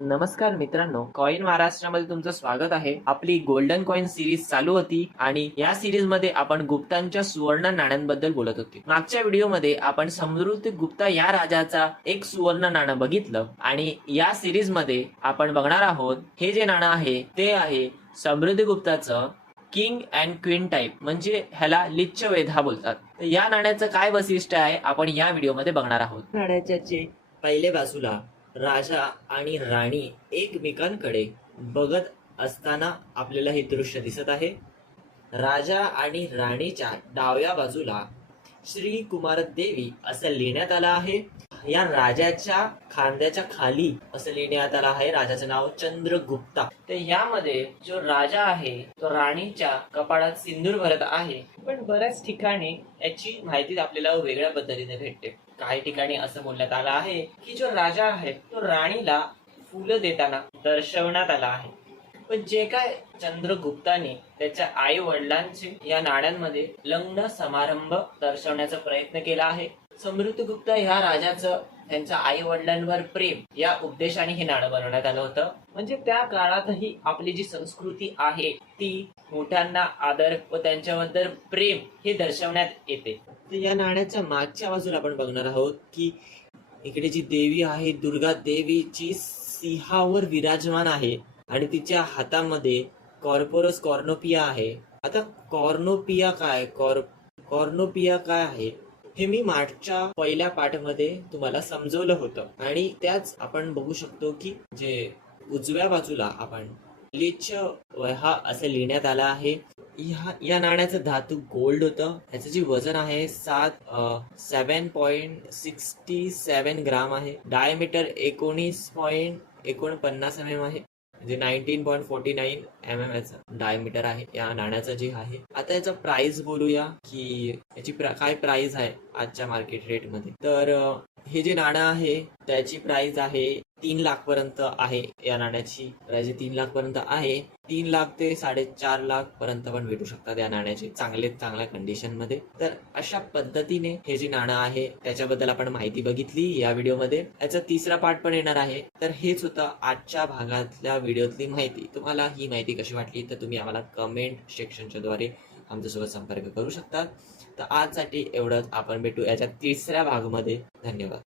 नमस्कार मित्रांनो, कॉइन महाराष्ट्रामध्ये तुमचं स्वागत आहे. आपली गोल्डन कॉइन सिरीज चालू होती आणि या सिरीज मध्ये आपण गुप्तांच्या सुवर्ण नाण्यांबद्दल बोलत होतो. मागच्या व्हिडिओमध्ये आपण समृद्धी गुप्ता या राजाचा एक सुवर्ण नाणं बघितलं आणि या सिरीज मध्ये आपण बघणार आहोत हे जे नाणं आहे ते आहे समृद्धी गुप्ताचं किंग अँड क्वीन टाईप, म्हणजे ह्याला लिच्छवेधा बोलतात. तर या नाण्याचं काय वैशिष्ट्य आहे आपण या व्हिडिओमध्ये बघणार आहोत. नाण्याच्या पहिल्या बाजूला राजा आणि राणी एकमेकांकडे बघत असताना आपल्याला हे दृश्य दिसत आहे. राजा आणि राणीच्या डाव्या बाजूला श्री कुमार देवी असं लिहिण्यात आलं आहे. या राजाच्या खांद्याच्या खाली असं लिहिण्यात आलं आहे, राजाचं नाव चंद्रगुप्ता. तर यामध्ये जो राजा आहे तो राणीच्या कपाळात सिंदूर भरत आहे, पण बऱ्याच ठिकाणी याची माहिती आपल्याला वेगळ्या पद्धतीने भेटते. काही ठिकाणी असं बोलण्यात आलं आहे की जो राजा आहे तो राणीला फुलं देताना दर्शवण्यात आला आहे. पण जे काय चंद्रगुप्ताने त्याच्या आई वडिलांचे या नाण्यांमध्ये लग्न समारंभ दर्शवण्याचा प्रयत्न केला आहे. समृद्धीगुप्ता ह्या राजाचं त्यांच्या आई वडिलांवर प्रेम या उद्देशाने हे नाणं बनवण्यात आलं होतं. म्हणजे त्या काळातही आपली जी संस्कृती आहे ती मोठ्यांना आदर व त्यांच्याबद्दल प्रेम हे दर्शवण्यात येते. तर या नाण्याच्या मागच्या बाजूला आपण बघणार आहोत की इकडे जी देवी आहे दुर्गा देवीची सिंहावर विराजमान आहे आणि तिच्या हातामध्ये कॉर्पोरस कॉर्नोपिया आहे. आता कॉर्नोपिया काय आहे हे मी मागच्या पहिल्या पाठामध्ये तुम्हाला समजवलं होतं. आणि त्याच आपण बघू शकतो की जे उजव्या बाजूला आपण लिच्छवेधा असं लिहिण्यात आलं आहे. या नाण्याचं धातू गोल्ड होतं. याचं जे वजन आहे 7.67 ग्राम आहे. डायमीटर 19.49 mm आहे, म्हणजे 19.49 mm याचं डायमीटर आहे या नाण्याचं जे आहे. आता याचा प्राइस बोलूया की याची काय प्राइस आहे आजच्या मार्केट रेट मध्ये. तर हे जे नाणं आहे त्याची प्राइस आहे 3 लाख पर्यंत आहे. या नाण्याची प्राइस 3 लाख पर्यंत आहे. 3 लाख ते 4.5 लाख पर्यंत पण भेटू शकतात या नाण्याची चांगल्या कंडिशन मध्ये. तर अशा पद्धतीने हे जे नाणं आहे त्याच्याबद्दल आपण माहिती बघितली या व्हिडिओमध्ये. याचा तिसरा पार्ट पण येणार आहे. तर हेच होतं आजच्या भागातल्या व्हिडिओतली माहिती. तुम्हाला ही माहिती कशी वाटली तर तुम्ही आम्हाला कमेंट सेक्शनच्या द्वारे आमच्यासोबत संपर्क करू शकता. तर आजसाठी एवढंच. आपण भेटू याच्या तिसऱ्या भागामध्ये. धन्यवाद.